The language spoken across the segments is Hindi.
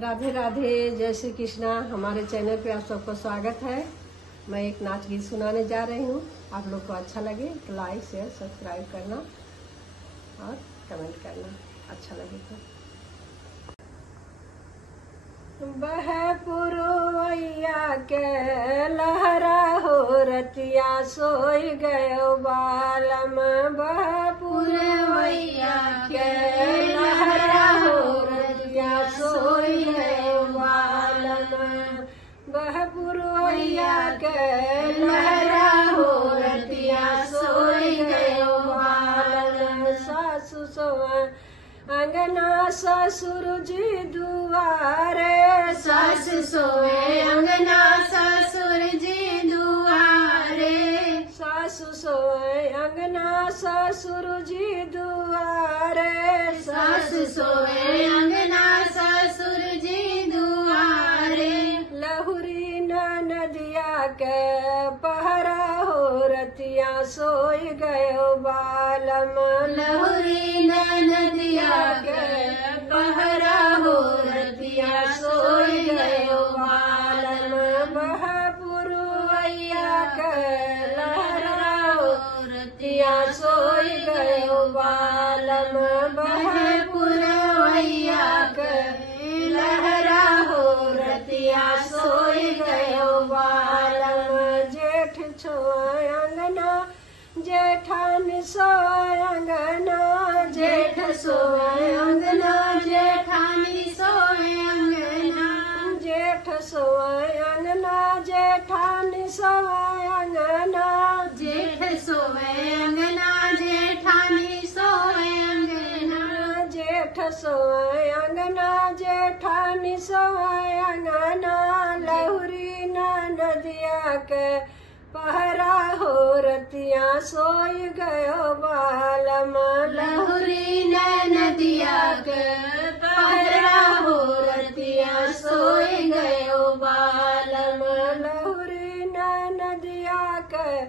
राधे राधे, जय श्री कृष्णा। हमारे चैनल पे आप सबका स्वागत है। मैं एक नाच गीत सुनाने जा रही हूँ। आप लोग को अच्छा लगे तो लाइक शेयर सब्सक्राइब करना और कमेंट करना अच्छा लगे तो। बह पुरवैया के लहरा हो रतिया सोई गयो बालम। बह पुरवैया के लहरा हो रतिया सोई गयो बालम। बह पुरवैया के लहरा हो रतिया सोई गयो बालम। सासु सोए अंगना ससुर जी दुआरे। सासु सोए अंगना ससुर जी दुआरे। सासु सोए अंगना ससुर जी दुआरे। सासु सोए अंगना ससुर जी दुआरे। लहुरी नदिया के पहरा हो रतिया सोई गयो बालम। लहुरी नदिया के पहरा हो रतिया सोई गयो बालम। बह पुरवैया के लहरा हो रतिया सोई गयो बालम। बह पुरवैया के लहरा हो रतिया सोई गयो बालम। जेठ छोए अंगना जेठान सोए अंगना। जेठ सोए अंगना जेठानी सोए अंगना। जेठ सोए अंगना जेठानी सोए अंगना। जेठ सोए अंगना जेठानी सोए अंगना। जेठ सोए अंगना जेठानी सोए अंगना। लहुरी नदिया के पहरा हो रतिया सोई गयो बालम। लहुरी नदिया के पहरा हो रतिया सोई गयो बालम। लहुरी नदिया के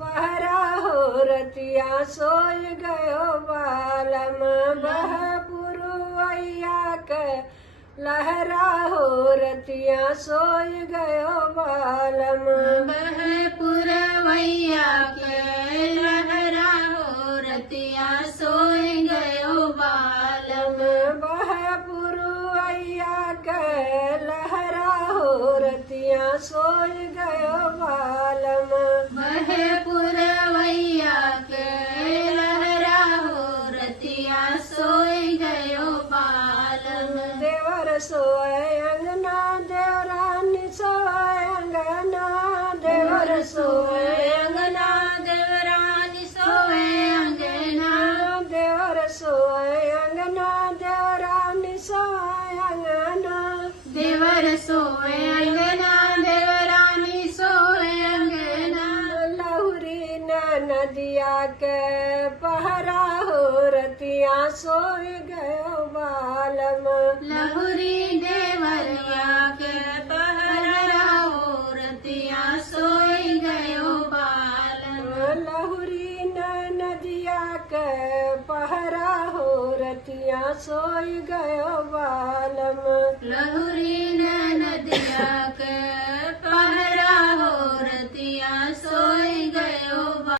पहरा हो रतिया सोई गयो बालम। बह पुरवैया के लहरा हो रतिया सोई गयो बालम। बह पुरवैया के लहरा हो रतिया सोई गयो बालम। बह पुरवैया के लहरा हो रतिया सोई गयो बालम। बह पुरवैया के लहरा हो रतिया सोई गयो बालम। देवर सोए अंगना देवरानी सोए अंगना। देवर सोए अंगना देवरानी सोए अंगना। देवर सोए अंगना देवरानी सोए अंगना। देवर सोए अंगना देवरानी सोए अंगना। लहुरी नदिया के पहरा हो रतिया सोई गयो बालम। लहुरी देवरिया के पहरा हो रतिया सोई गयो बालम। लहुरी नदिया के पहरा हो रतिया सोई गयो बालम। लहुरी नदिया